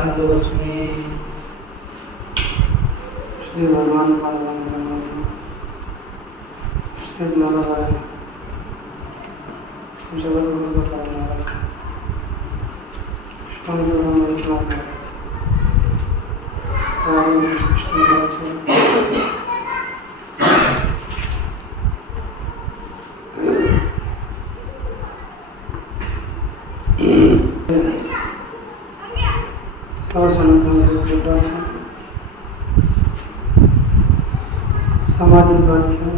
शान्तोऽस्मि। श्री भगवान श्री नारायण जगत गुरु समाधि प्रार्थना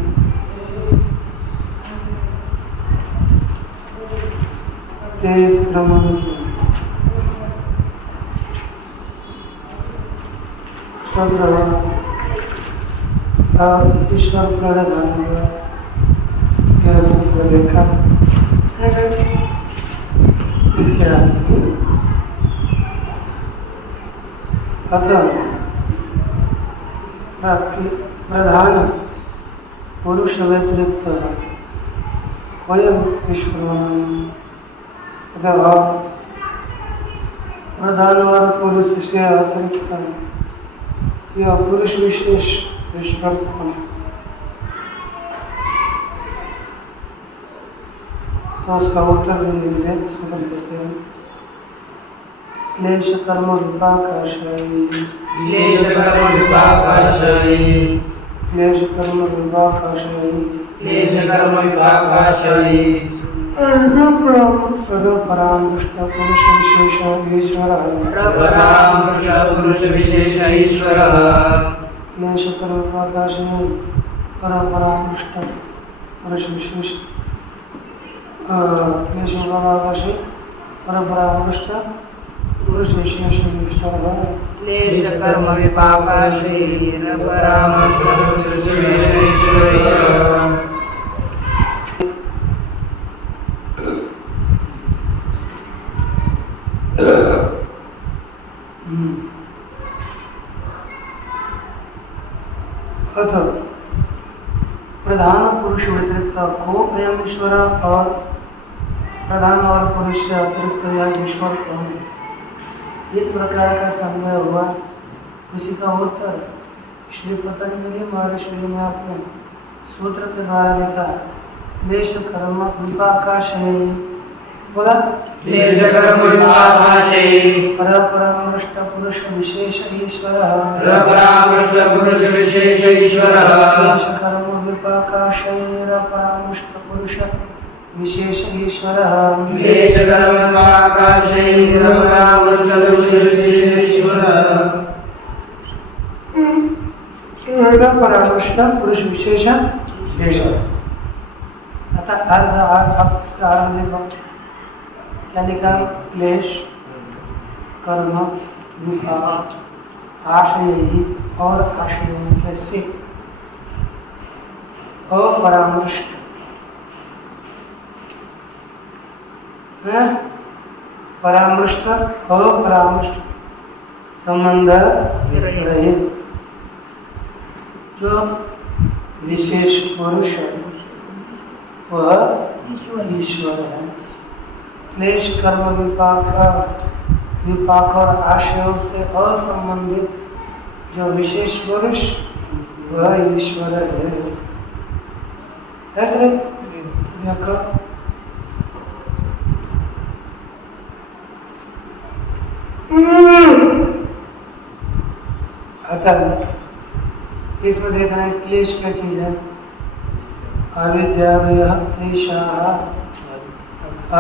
तेज ब्रह्म ईश्वर प्रणधान यह सूत्र देखा इसके आगे प्रधान पुरुष व्यतिरिक्त स्वयं ईश्वर प्रधान और पुरुष से अतिरिक्त यह पुरुष विशेष ईश्वर कौन है? तो उसका उत्तर देने के लिए सूत्र देते हैं क्लेश कर्म विपाकाशयी क्लेश कर्म विपाकाशयी क्लेश कर्म विपाकाशयी क्लेश कर्म विपाकाशयी परामृष्ट पुरुष विशेष ईश्वरः परामृष्ट पुरुष विशेष ईश्वरः क्लेश कर्म विपाकाशयी परामृष्ट पुरुष विशेष क्लेश विपाकाशयी परामृष्ट पुरुष विशेष ईश्वरः क्लेश कर्म विपाकाशयी परामृष्ट पुरुष विशेष ईश्वरः अथ प्रधान पुरुष व्यतिरिक्त को अयम ईश्वर और प्रधान और पुरुष से अतिरिक्त यह ईश्वर कौन है? इस प्रकार का संदेह हुआ। उसी का उत्तर श्री पतंजलि महर्षि ने अपने सूत्र के द्वारा लिखा क्लेश कर्म विपाकाशयी बोला क्लेश कर्म विपाकाशयी परामृष्ट पुरुष विशेष ईश्वरः परामृष्ट पुरुष विशेष ईश्वरः क्लेश कर्म विपाकाशयी परामृष्ट पुरुष विशेष ईश्वरः क्लेश कर्म विपाकाशयी परामृष्ट पुरुष विशेष ईश्वरः परामृष्ट पुरुष विशेष ईश्वर। अतः अर्थ इसका अर्थ देखो क्या लिखा क्लेश कर्म विपाक आशयी और आशयों के से अपरामृष्ट परामृष्ट अपरामृष्ट संबंध रहित जो विशेष पुरुष है वह ईश्वर है। क्लेश कर्म विपाक और आशयों से असंबंधित जो विशेष पुरुष वह ईश्वर है कि नहीं? देखो अतः इसमें देखना है क्लेश क्या चीज है। अविद्यादयः क्लेशाः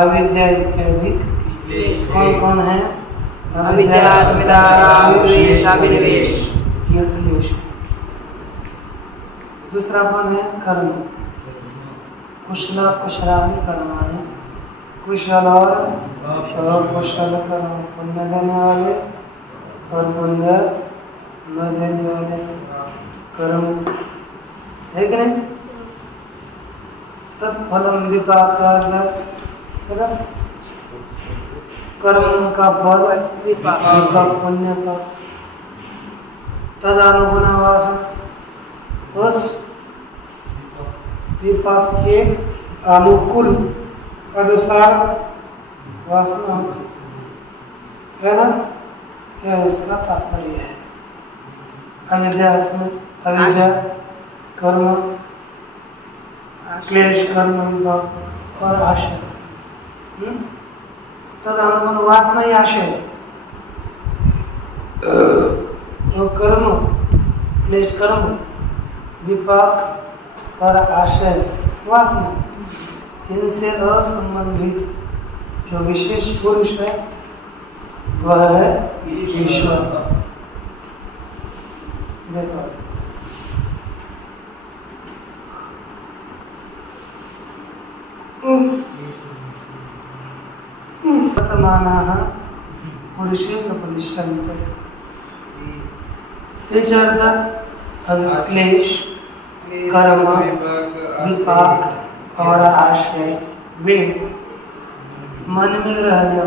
अविद्या इत्यादि कौन कौन है? अविद्या अस्मिता विशेष अभिनिवेश ये क्लेश। दूसरा कौन है? कर्म कुशल कुशलानि कर्माणि कुशल और कुशल कर्म पुण्य देने वाले और पुण्य न देने वाले कर्म है कि नहीं? तत्फलम विपाक कर्म का फल विपाक पुण्य का तदानुगुण वासना उस विपाक के अनुकूल अनुसार वासना है ना। यह इसका तात्पर्य है। अविद्या कर्म, क्लेश कर्म विभाग और आशय। तद अनुबंध वासना ही आशय। तो कर्म, क्लेश कर्म, विपाक और आशय वासना, इनसे असंबंधित जो विशेष पुरुष है वह है ईश्वर। देखो वर्तमानः पुरुषेण परिश्रमते। क्लेश, कर्म, विपाक और आश्रय वे मन में रहने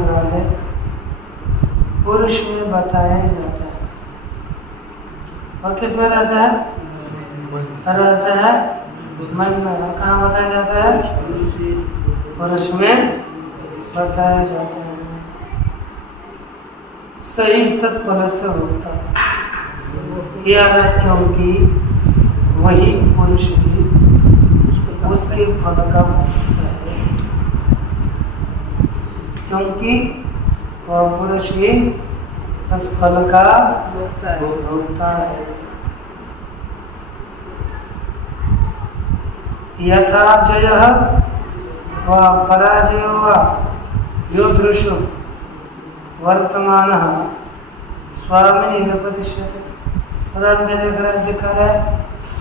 वाले पुरुष में बताए जाते हैं। और किस में रहता है? रहता है मन में। कहाँ बताया जाता है? पुरुष में बताए जाते हैं। सही तत्फल से होता है, क्योंकि वही पुरुष ही उसके फल का भोक्ता है। क्योंकि वह पुरुष ही उस फल का भोक्ता है। यथा जयः व पराजयो वा योदृशो वर्तमानः स्वामिनि व्यपदिश्यते।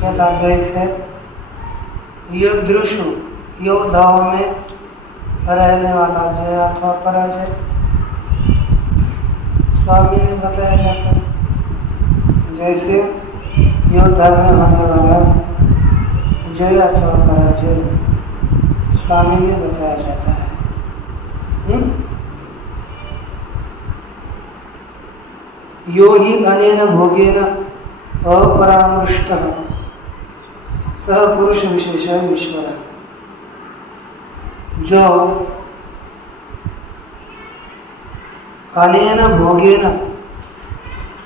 यथा जैसे योदृशु योद्धाओं में रहने वाला जय अथवा पराजय स्वामी में बताया जाता है। जैसे योद्धा में होने वाला जय अथवा पराजय स्वामी में बताया जाता है। यो ही अनेन भोगेन अपरामृष्टः सह पुरुष विशेष ईश्वर। जो अनेन भोगेन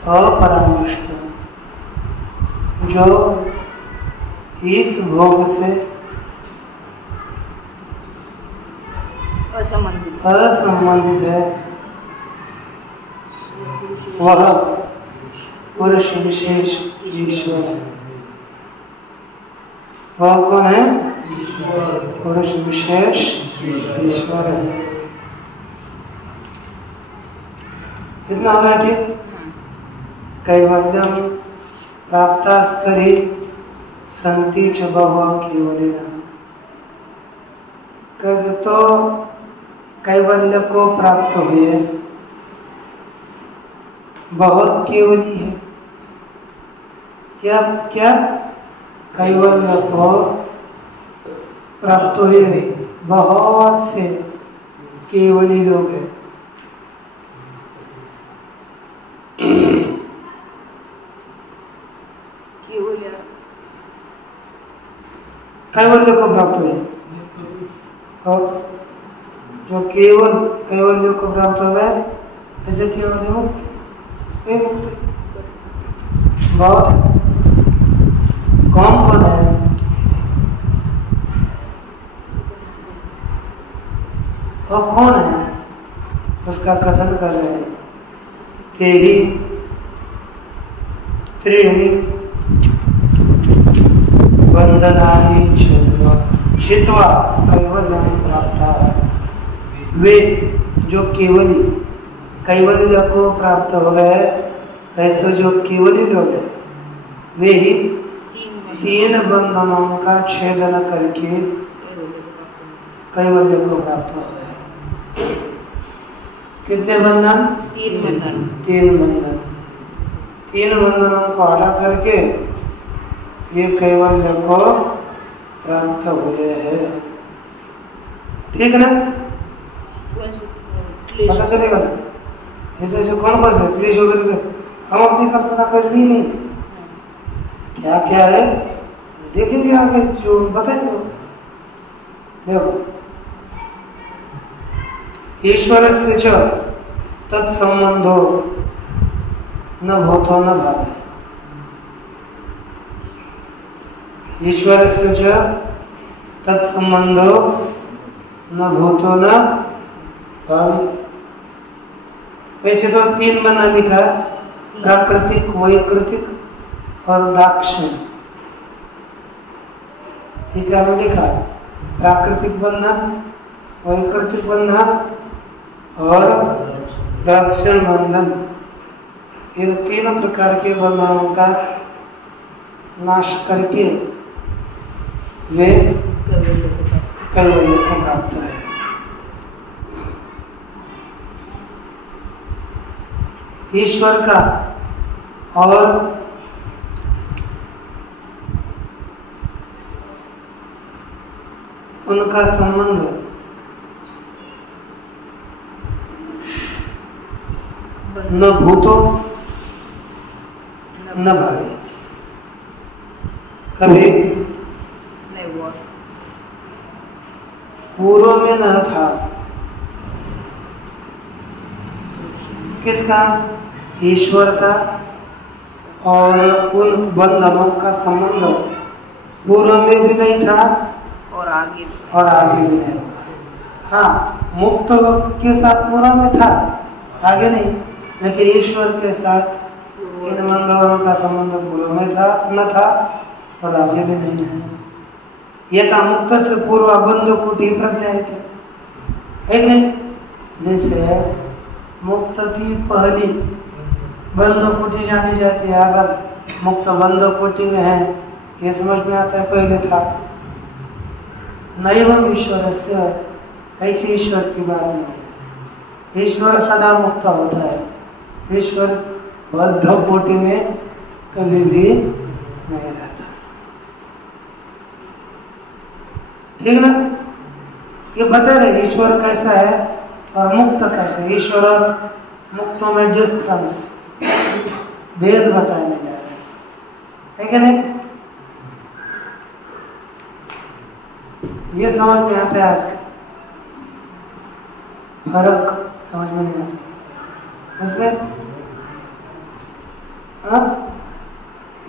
अपरामृष्ट, जो इस भोग से असंबंधित है, वह पुरुष विशेष ईश्वर है। वह कौन है? पुरुष विशेष ईश्वर है। कितना होगा? ठीक। कैवल्यम प्राप्तास्तरी संति च बहवः केवलिनः। तो कैवल्य को प्राप्त हुए बहुत केवली है। क्या क्या? कैवल्य को प्राप्त हुए बहुत से केवली लोग हैं। कैवल्य को प्राप्त हुए, और जो कैवल्य को प्राप्त हो गए ऐसे केवल मुक्त बहुत कौन है? और कौन है? उसका कथन कर रहे हैं कि ही त्रीणि बंधनानि छित्वा कैवल्यं प्राप्त। वे जो केवली कैवल्य को प्राप्त हो गए, ऐसे जो केवली लोग हैं वे ही तीन बंधनों का छेदन करके कैवल्य को प्राप्त हो गए। कितने बंधन? तीन बंधन। तीन बंधनों को हटा करके ये कैवल्य को प्राप्त हुए हैं। ठीक है ना? पता चलेगा ना? इसमें से कौन कौन से क्लेश वगैरह हम अपनी कल्पना कर ली नहीं, क्या क्या है देखेंगे आगे जो बताएंगे। देखो ईश्वरस्य च तत्संबंधो न भूतो न भावी। ईश्वरस्य च तत्संबंधो न भूतो न भावी। वैसे तो 3 बना लिखा, प्राकृतिक, वैकृतिक और दाक्षिण। ठीक है, लिखा प्राकृतिक बंधन, वैकृतिक बंधन और दाक्षिण बंधन। इन 3 प्रकार के बंधनों का नाश करके वे कैवल्य को प्राप्त है। ईश्वर का और उनका संबंध न भूतो न भावी, कभी नहीं हुआ, पूर्व में न था। किसका? ईश्वर का और उन बंधनों का संबंध पूर्व में भी नहीं था और आगे भी नहीं होगा। हाँ, मुक्त के साथ पूर्व में था, आगे नहीं, लेकिन ईश्वर के साथ इन बंधनों का संबंध पूर्व में था न था और आगे भी नहीं है। ये था मुक्त से पूर्व बंध कोटि प्रज्ञा है नहीं। जैसे मुक्त की पहली बंध कोटि जानी जाती है, अगर मुक्त बंध कोटि में है, ये समझ में आता है पहले था। नैवम ईश्वर से, ऐसे ईश्वर की बात नहीं है। ईश्वर सदा मुक्त होता है, ईश्वर बद्ध कोटि में कभी भी नहीं रहता। ठीक ना? ये बता रहे ईश्वर कैसा है और मुक्त कैसा है। ईश्वर और मुक्तों में डिफरेंस, भेद बताने जा रहे हैं, कि नहीं? ये समझ में आता है, आज का फर्क समझ में नहीं आता उसमें।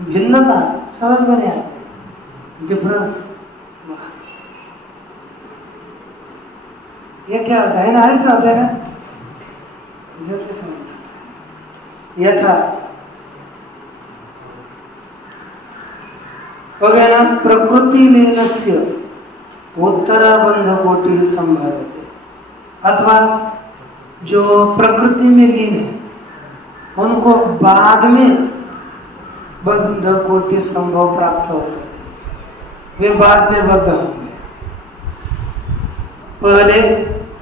भिन्नता समझ में नहीं आती, डिफरेंस। ये क्या होता है ना, ऐसा होता है ना, जल्दी समझ। यथा हो गया ना, प्रकृति लीनस्य उत्तराबंध कोटि संभाव्यते, अथवा जो प्रकृति में लीन है उनको बाद में बद्ध कोटि संभव प्राप्त हो सकते, वे बाद में बद्ध होंगे। पहले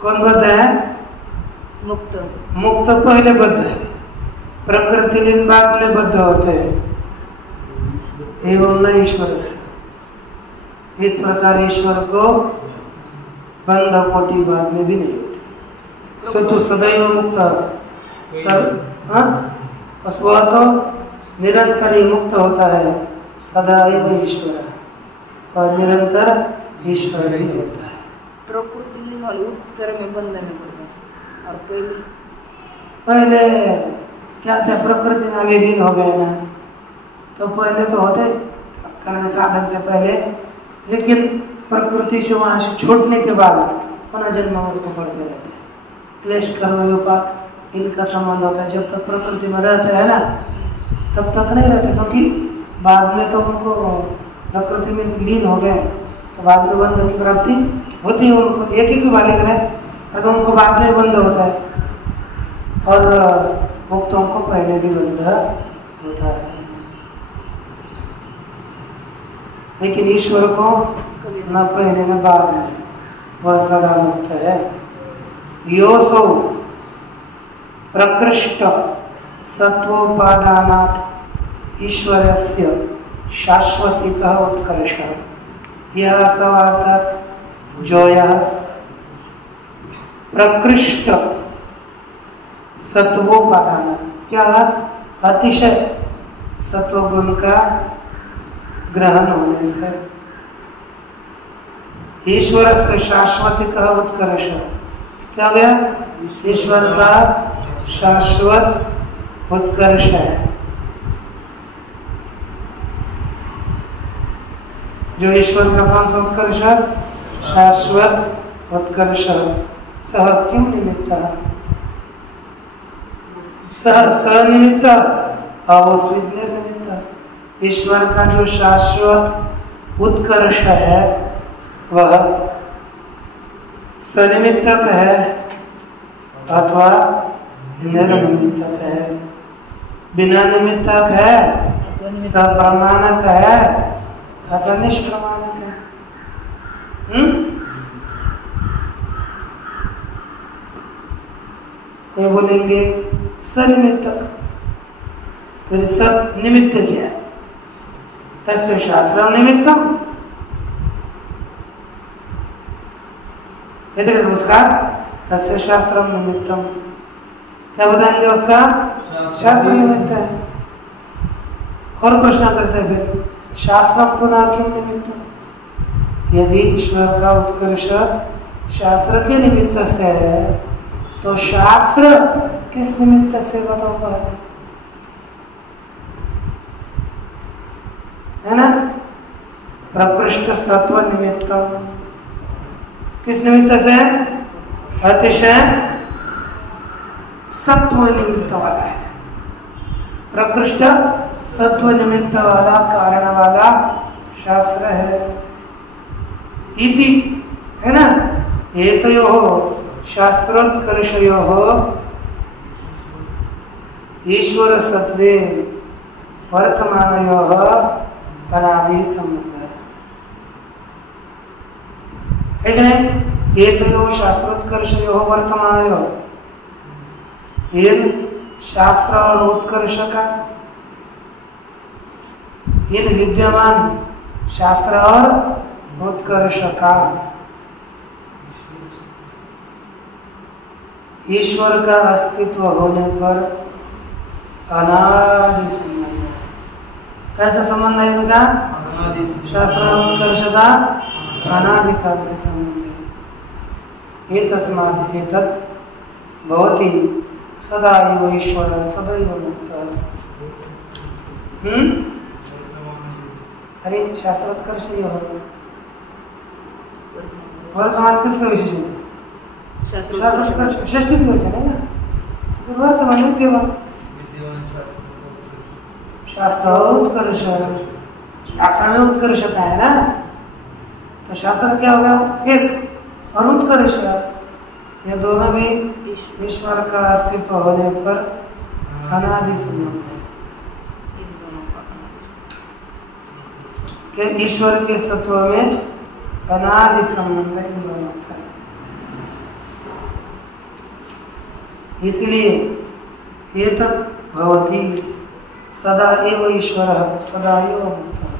कौन बद्ध है? मुक्त पहले बद्ध है, प्रकृति लीन बाद में बद्ध होते हैं। एवं न ईश्वर से, इस प्रकार ईश्वर को बंध कोटि बाद में भी नहीं होती। सतु सदैव मुक्त, वह तो निरंतर ही मुक्त होता है, सदैव ईश्वर और निरंतर ईश्वर ही होता है। प्रकृति लीन वाले उत्तर में बंधन में पड़ता है, और पहले क्या था, प्रकृति में आगे लीन हो गए ना, तो पहले तो होते कारण साधन से पहले, लेकिन प्रकृति से वहां से छूटने के बाद पुनः जन्म को पड़ते रहते हैं। क्लेश कर्म विपाक इनका संबंध होता है। जब तक प्रकृति में रहते हैं ना, तब तक नहीं रहते, क्योंकि बाद में तो उनको प्रकृति में लीन हो गए, तो बाद में बंध की प्राप्ति होती है। उनको एक ही बालिक रहे तो उनको बाद में बंध होता है, और मुक्तों को पहले भी बंध होता है। लेकिन ईश्वर को न पहले न बाद में, वह सदा मुक्त है। योसो प्रकृष्ट सत्वोपादानात् ईश्वरस्य शाश्वतिकः उत्कर्षः, यह सवार्थ जो यह प्रकृष्ट सत्वोपादान, क्या अतिशय सत्वगुण का ग्रहण होने से ईश्वर से शाश्वतिकः उत्कर्ष, क्या हो गया? ईश्वर का शाश्वत उत्कर्ष है। जो ईश्वर का कौन सा उत्कर्ष है? शाश्वत उत्कर्ष। सह किम निमित्त? सह सनिमित्त अवस्वित निर्निमित्त। ईश्वर का जो शाश्वत उत्कर्ष है वह सनिमित्तक है अथवा निर्निमित्तक है। बिना निमित्तक है, सप्रमाणक है अथवा निष्प्रमाणक है। कोई बोलेंगे सनिमित्तक, फिर सब निमित्त क्या है? तस्य शास्त्रम निमित्तम, उसका तस्य शास्त्रम निमित्तम। क्या बताएंगे? उसका शास्त्र निमित्त है। और प्रश्न करते हैं फिर शास्त्र पुनः किम निमित्त? यदि ईश्वर का उत्कर्ष शास्त्र के निमित्त से है तो शास्त्र किस निमित्त से बताओ पहले, है ना? प्रकृष्ट सत्व निमित्त। किस निमित्त से? अतिशय सत्व निमित्त वाला है। प्रकृष्ट सत्व निमित्त वाला, कारण वाला शास्त्र है। इति, है ना? एतयोः शास्त्रोत्कर्षयोः ईश्वर सत्वे वर्तमानयोः अनादि संबंध है कि नहीं? एतयोः शास्त्रोत्कर्षयोः वर्तमानयोः, इन शास्त्र और उत्कर्ष का, इन विद्यमान शास्त्र और उत्कर्ष का ईश्वर का अस्तित्व होने पर अनादि संबंध है। कैसा संबंध है इनका? शास्त्र और उत्कर्ष का अनादिकाल से संबंध है। एतस्मात् एतत् भवति सदा एव ईश्वर सदैव मुक्तः। अरे शास्त्रोत्कर्ष ये होगा। वर्तमान किसका विशेषण है? शास्त्रोत्कर्ष षष्ठी विशेषण है ना? वर्तमान विद्यमान शास्त्र उत्कर्ष, शास्त्र में उत्कर्षता है ना, तो शास्त्र क्या होगा? एक और उत्कर्ष, ये दोनों भी ईश्वर का अस्तित्व होने पर अनादि संबंध है। कि ईश्वर के सत्व में अनादि संबंध इन दोनों का। इसलिए ये तक भवति सदा एव ईश्वर सदा एव मुक्तः।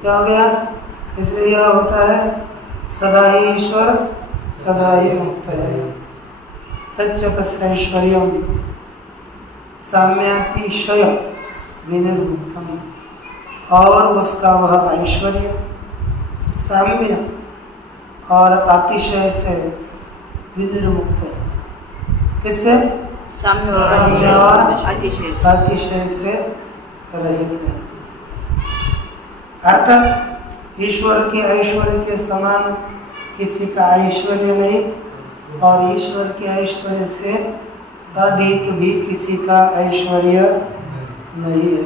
क्या हो गया? इसलिए यह होता है सदा ही ईश्वर सदा ही मुक्त है। तच्च तस्यैश्वर्यं साम्यातिशय विनिर्मुक्तम, और उसका वह ऐश्वर्य साम्य और अतिशय से विनिर्मुक्त है। किससे? साम्य और अतिशय से रहित है। अर्थात ईश्वर के ऐश्वर्य के समान किसी का ऐश्वर्य नहीं, और ईश्वर के ऐश्वर्य से अधिक भी किसी का ऐश्वर्य नहीं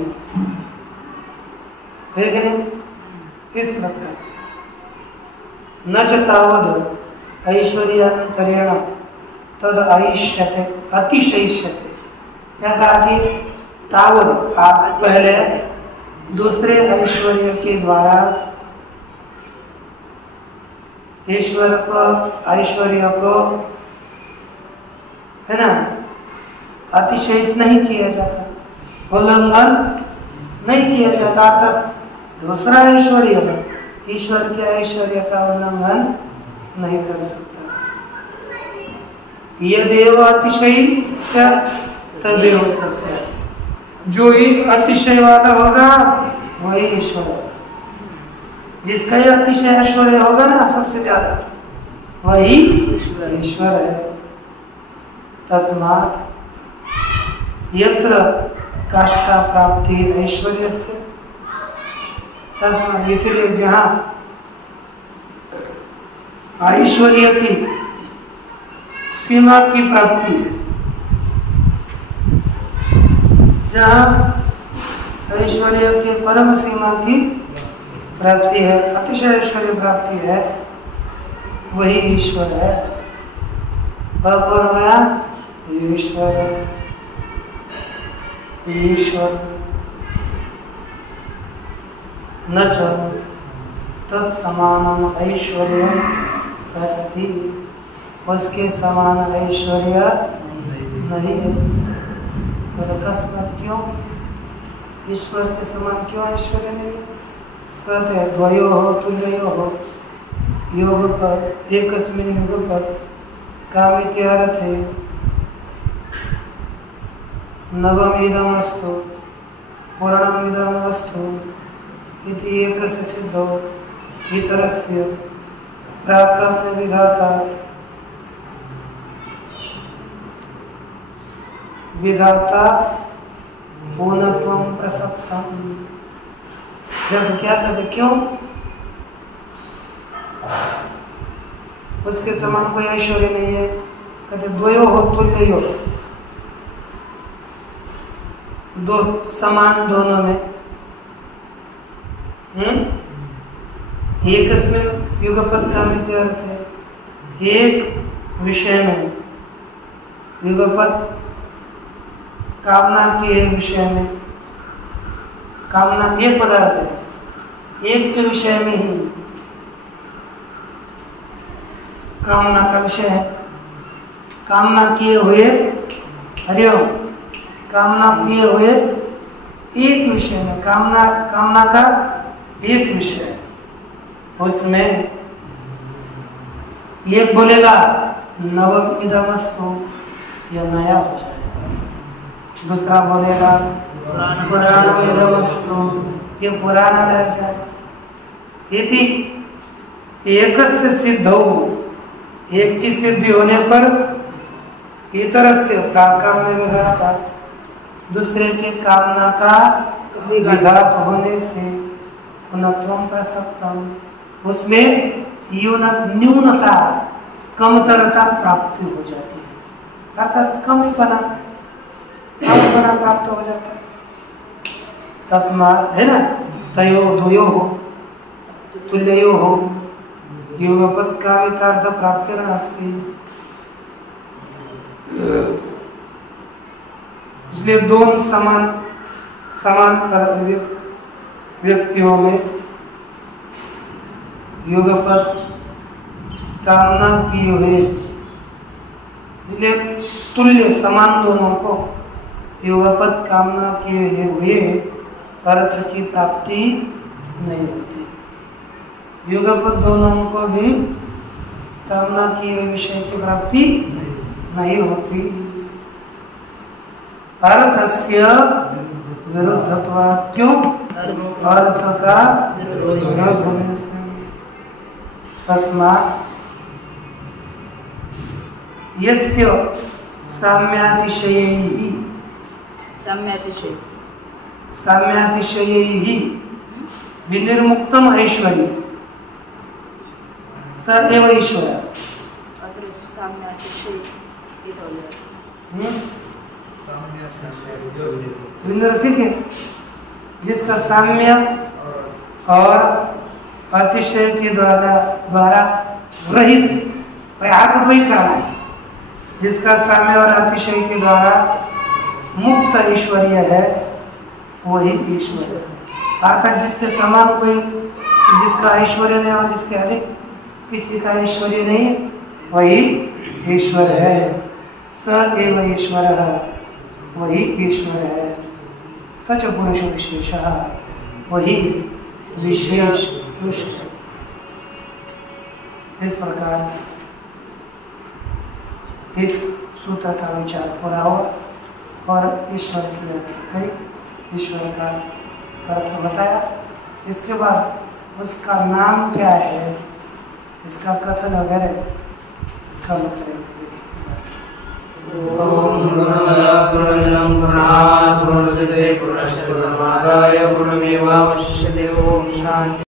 है कि नहीं? इस प्रकार न च तावद् ऐश्वर्यान्तरेण तद ऐष्यते अतिशयिष्यते। क्या कहा कि तावद्, आप पहले दूसरे ऐश्वर्य के द्वारा ईश्वर को, ऐश्वर्य को, है ना, अतिशयित नहीं किया जाता, उल्लंघन नहीं किया जाता। तब दूसरा ऐश्वर्य ईश्वर के ऐश्वर्य का उल्लंघन नहीं कर सकता। यदेव अतिशयी तदेव तस्य, जो ही अतिशय वाला होगा वही ईश्वर। जिसका ये अतिशय ऐश्वर्य होगा ना सबसे ज्यादा, वही ईश्वर। ईश्वर है। तस्मात् यत्र काष्ठा प्राप्ति ऐश्वर्यस्य, तस्मात् इसलिए जहाँ ऐश्वर्य की सीमा की प्राप्ति है, जहाँ ऐश्वर्य के परम सीमा की प्राप्ति है, अतिशय ऐश्वर्य प्राप्ति है, वही ईश्वर है। वह कौन हो गया? ईश्वर। ईश्वर न च तत्समानम ऐश्वर्यम अस्ति, उसके समान ऐश्वर्य नहीं है। तो अकस्मात क्यों? ईश्वर के समान क्यों ऐश्वर्य नहीं है? कहते हैं द्वयो हो तुल्यो हो योग पर एकस्मिन् योग पर कामित्यार्थे नवमिदमस्तु पूर्णमिदमस्तु इति एकस्य सिद्धो इतरस्य प्राकम्य विघातात् विघाता पूर्णत्वं प्रसक्तम्। जब क्या कहते क्यों? उसके समान कोई ऐश्वर्य नहीं है। कहते द्वयो हो तुल्यो, दो समान दोनों में। एकस्मिन् युगपत् कामित्यार्थ है, एक विषय में युगपत् कामना के विषय में, कामना एक पदार्थ है, एक के विषय में ही कामना का विषय है। कामना किए हुए, हरिओम, कामना किए हुए एक विषय में, कामना का एक विषय है, उसमें एक बोलेगा नवम इदमस्तु, यह नया हो जाएगा। दूसरा बोलेगा पुराणम इदमस्तु, ये पुराना रह जाए। यदि एकस्य सिद्धौ, एक की सिद्धि होने पर इतरस्य प्राकाम्य विघाता, दूसरे के कामना का विघात होने से उन्नत्वं प्रसक्तम्, उसमें न्यूनता, कमतरता प्राप्ति हो जाती है, अर्थात कमीपना प्राप्त हो जाता है। तस्मात् है ना, तयो द्वयो हो तुल्यो हो युगपत् कामितार्थ प्राप्तिर्नास्ति। इसलिए दोनों समान व्यक्तियों में युगपत् कामना किए हुए, इसलिए तुल्य समान दोनों को युगपत् कामना किए हुए अर्थ की प्राप्ति नहीं होती। युगपत् दोनों को भी कामना किए हुए विषय की प्राप्ति नहीं होती। अर्थस्य विरुद्धत्वात्, क्यों? अर्थ का विरोध होने से। तस्मात् यस्य साम्यातिशयैः विनिर्मुक्तम ऐश्वर्य स एव ईश्वर। ठीक है, जिसका साम्य और अतिशय के द्वारा रहित, वही करना है, जिसका साम्य और अतिशय के द्वारा मुक्त ऐश्वर्य है, वही ईश्वर है। अर्थात जिसके समान कोई, जिसका ऐश्वर्य नहीं और जिसके अधिक किसी का ऐश्वर्य नहीं, वही ईश्वर है। स एव ईश्वरः, वही ईश्वर है। सच पुरुष विशेषः, वही विशेष पुरुष है। इस प्रकार इस सूत्र का विचार पूरा हुआ और ईश्वर की व्याख्या करी, ईश्वर का अर्थ बताया। इसके बाद उसका नाम क्या है, इसका कथन वगैरह कर्म करेंगे। ओम पूर्णमदः पूर्णमिदं पूर्णात् पूर्णमुदच्यते पूर्णस्य पूर्णमादाय पूर्णमेवावशिष्यते। ओम शांति।